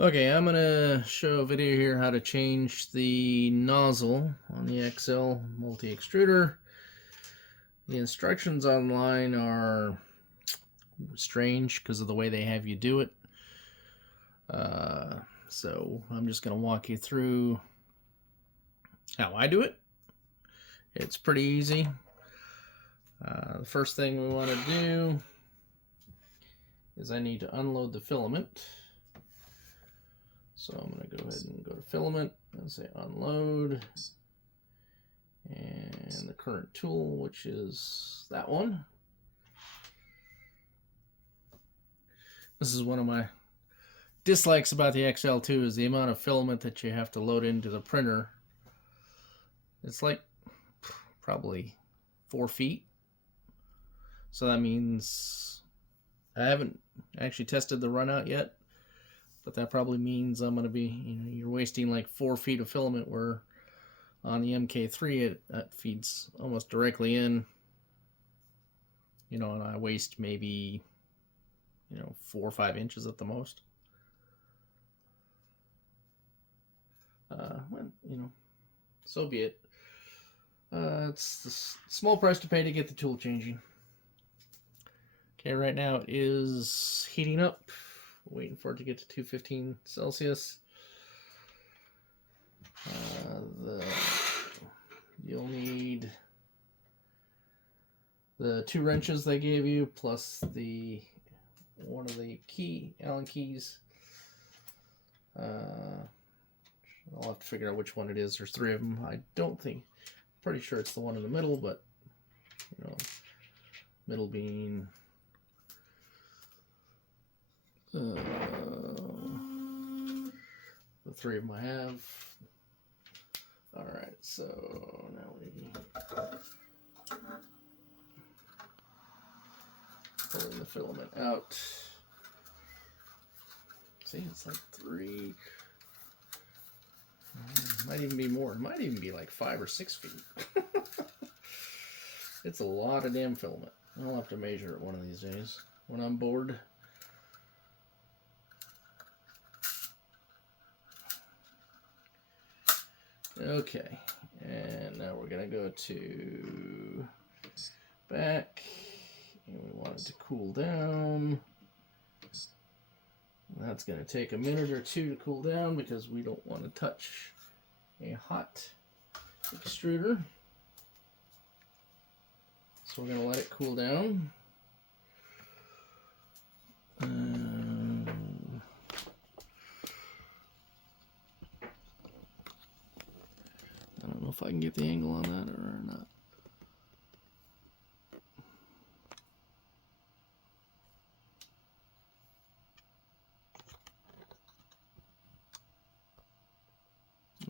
Okay, I'm gonna show a video here how to change the nozzle on the XL multi-extruder. The instructions online are strange because of the way they have you do it. So I'm just gonna walk you through how I do it. It's pretty easy. The first thing we want to do is I need to unload the filament. So I'm going to go ahead and go to filament and say unload. And the current tool, which is that one. This is one of my dislikes about the XL2 is the amount of filament that you have to load into the printer. It's like probably 4 feet. So that means I haven't actually tested the run out yet, but that probably means I'm going to be, you're wasting like 4 feet of filament, where on the MK3 it feeds almost directly in, and I waste maybe 4 or 5 inches at the most. Well, so be it. It's the small price to pay to get the tool changing. Okay, right now it is heating up. Waiting for it to get to 215 Celsius. You'll need the 2 wrenches they gave you, plus one of the Allen keys. I'll have to figure out which one it is. There's 3 of them. Pretty sure it's the one in the middle, but middle being the 3 of them I have. Alright, so now we pulling the filament out. See, it's like 3. Might even be more. It might even be like 5 or 6 feet. It's a lot of damn filament. I'll have to measure it one of these days when I'm bored. Okay, and now we're gonna go to back, and we want it to cool down. That's gonna take a minute or 2 to cool down because we don't want to touch a hot extruder. So we're gonna let it cool down. I don't know if I can get the angle on that or not.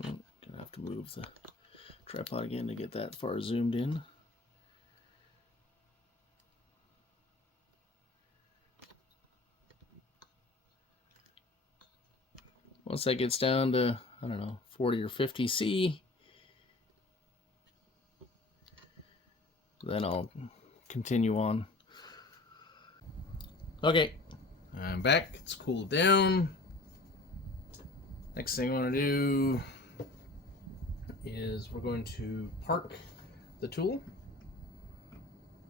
Well, gonna have to move the tripod again to get that far zoomed in. Once that gets down to, I don't know, 40 or 50 C, then I'll continue on. Okay, I'm back. It's cooled down. Next thing I want to do is we're going to park the tool.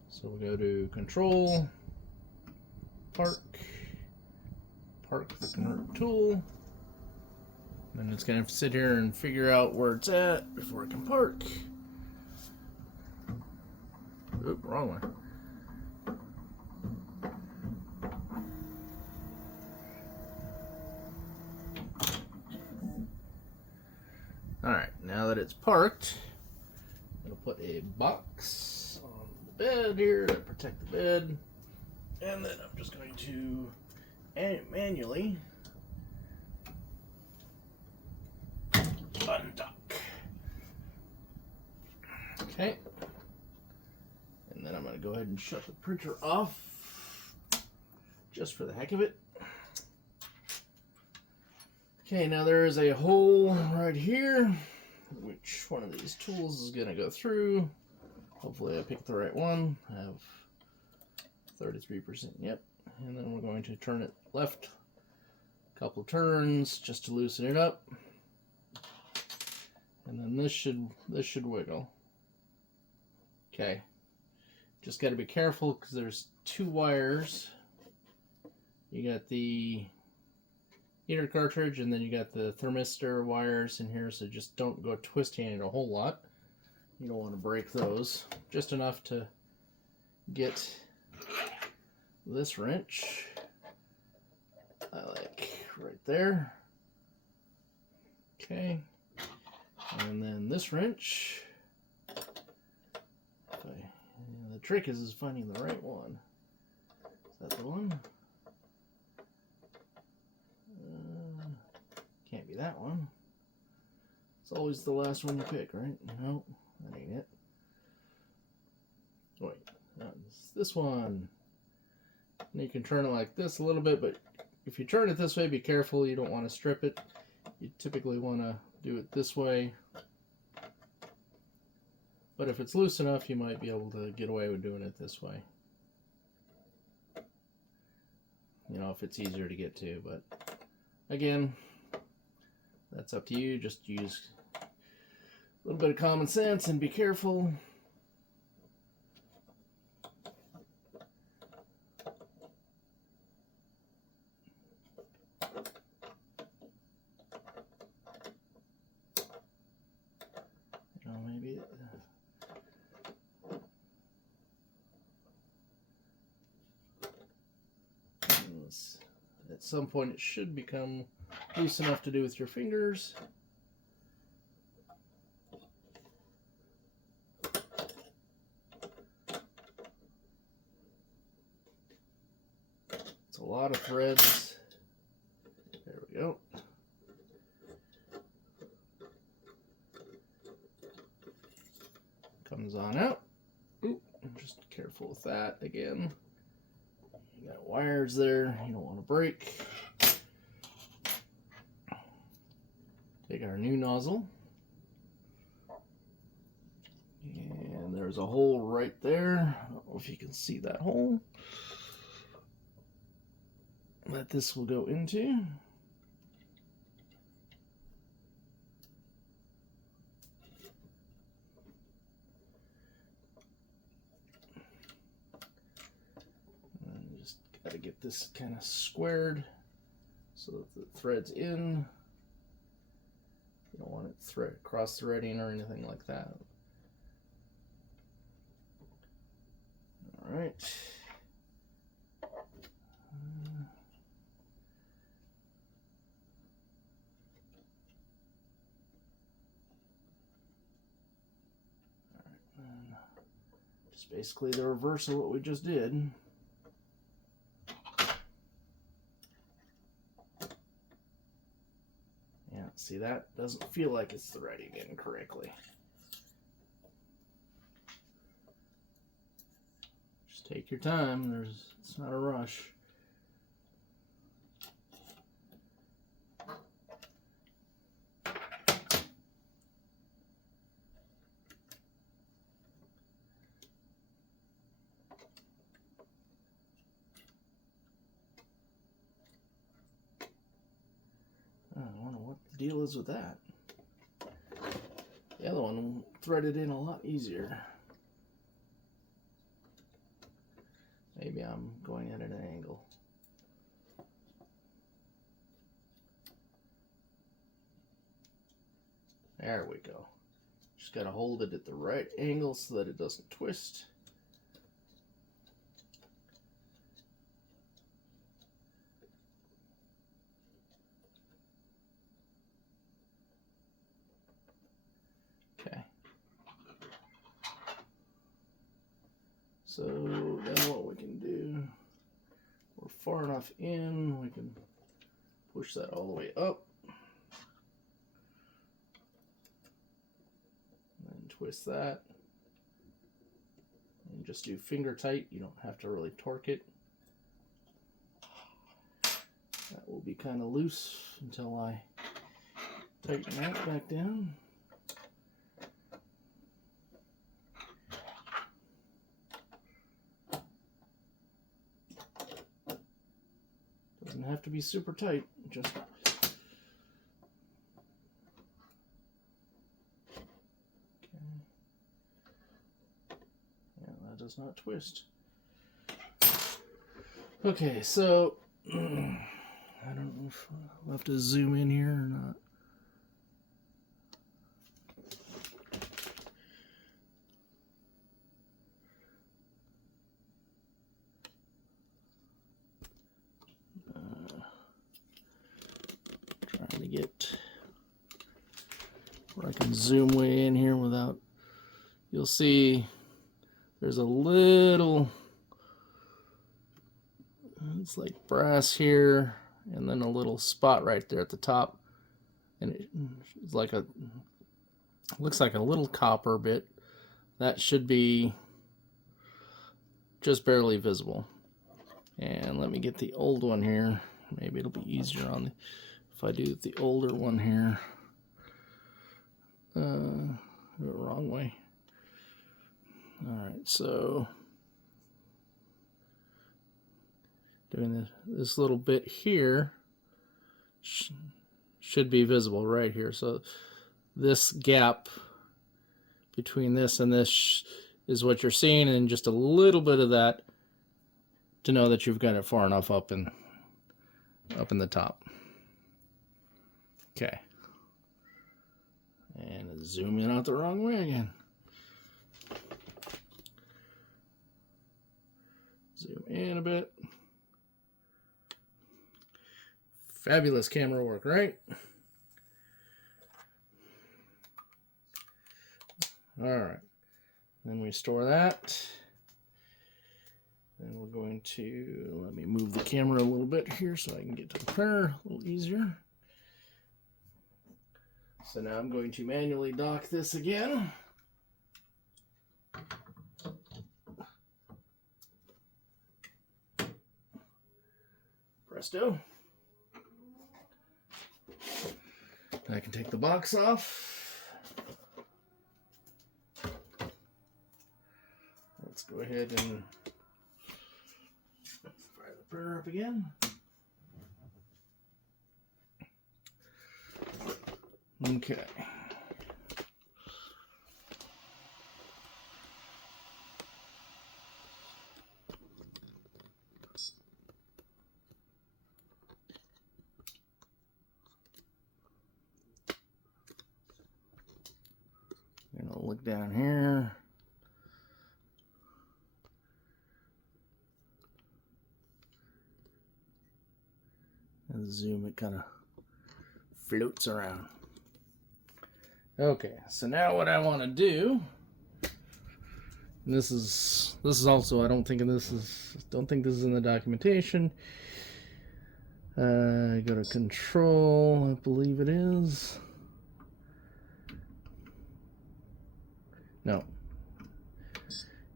So we'll go to Control, Park the tool. And it's going to have to sit here and figure out where it's at before it can park. Oop, wrong one. Alright, now that it's parked, I'm going to put a box on the bed here to protect the bed. And then I'm just going to manually undock. Okay. And then I'm going to go ahead and shut the printer off just for the heck of it. Okay, now there is a hole right here, which one of these tools is going to go through. Hopefully I picked the right one. I have 33%, yep. And then we're going to turn it left couple turns just to loosen it up, and then this should wiggle. Okay, just got to be careful because there's two wires. You got the heater cartridge, and then you got the thermistor wires in here, so just don't go twisting it a whole lot. You don't want to break those. Just enough to get this wrench, like right there. Okay, and then this wrench. Okay. The trick is finding the right one. Is that the one? Can't be that one. It's always the last one you pick, right? No, that ain't it. Wait, it's this one. And you can turn it like this a little bit, but if you turn it this way, be careful. You don't want to strip it. You typically want to do it this way. But if it's loose enough, you might be able to get away with doing it this way. You know, if it's easier to get to, but again, that's up to you. Just use a little bit of common sense and be careful. You know, maybe at some point it should become loose enough to do with your fingers. It's a lot of threads. There we go. Comes on out. Ooh, just careful with that again. You got wires there you don't want to break. Take our new nozzle. And there's a hole right there. I don't know if you can see that hole that this will go into. And just got to get this kind of squared so that the thread's in. You don't want it cross threading or anything like that. All right. Just basically the reverse of what we just did. Yeah, see, that doesn't feel like it's threading in correctly. Just take your time. It's not a rush. I don't know what the deal is with that. The other one threaded in a lot easier. Maybe I'm going at an angle. There we go. Just got to hold it at the right angle so that it doesn't twist. Okay. So then what we can do, we're far enough in, we can push that all the way up. And twist that. And just do finger tight. You don't have to really torque it. That will be kind of loose until I tighten that back down. Doesn't have to be super tight, just... Okay. Yeah, that does not twist. Okay, so I don't know if I'll have to zoom in here or not. Trying to get where I can zoom way in here without, you'll see there's a little, it's like brass here, and then a little spot right there at the top, and it's like a, looks like a little copper bit that should be just barely visible. And let me get the old one here. Maybe it'll be easier on the, if I do the older one here. Do it wrong way. All right, so doing this little bit here should be visible right here. So this gap between this and this is what you're seeing, and just a little bit of that to know that you've got it far enough up in the top. Okay. And zoom in out the wrong way again. Zoom in a bit. Fabulous camera work, right? All right. Then we store that. Then we're going to, let me move the camera a little bit here so I can get to the printer a little easier. So now I'm going to manually dock this again. Presto. I can take the box off. Let's go ahead and fire the printer up again. Okay. I'm gonna look down here. And zoom, it kind of floats around. Okay, so now what I want to do, and this is also, I don't think this is in the documentation. Go to control, I believe it is. No,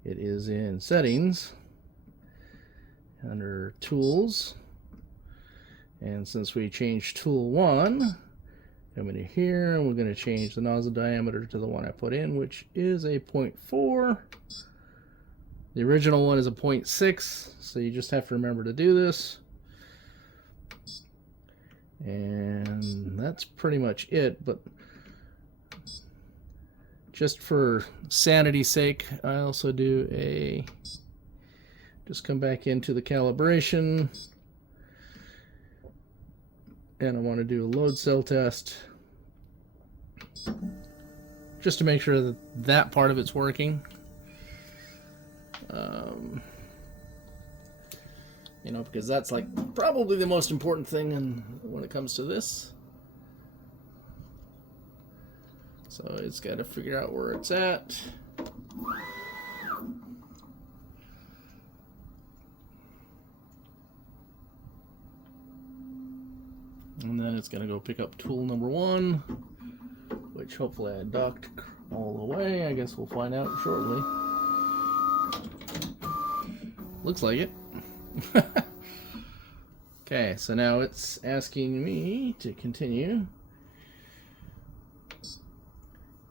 it is in settings under tools, and since we changed tool 1, come into here, and we're going to change the nozzle diameter to the one I put in, which is a 0.4. The original one is a 0.6, so you just have to remember to do this. And that's pretty much it, but just for sanity's sake, I also do a, just come back into the calibration, and I want to do a load cell test just to make sure that that part of it's working. You know, because that's like probably the most important thing when it comes to this. So it's got to figure out where it's at. And then it's going to go pick up tool number 1, which hopefully I docked all the way. I guess we'll find out shortly. Looks like it. Okay, so now it's asking me to continue.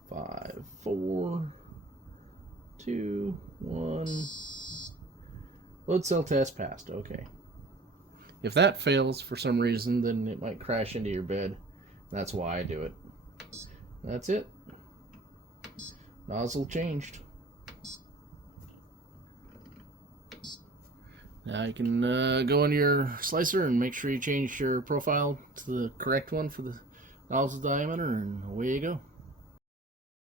5, 4, 2, 1. Load cell test passed. Okay. If that fails for some reason, then it might crash into your bed. That's why I do it. That's it. Nozzle changed. Now you can go into your slicer and make sure you change your profile to the correct one for the nozzle diameter, and away you go.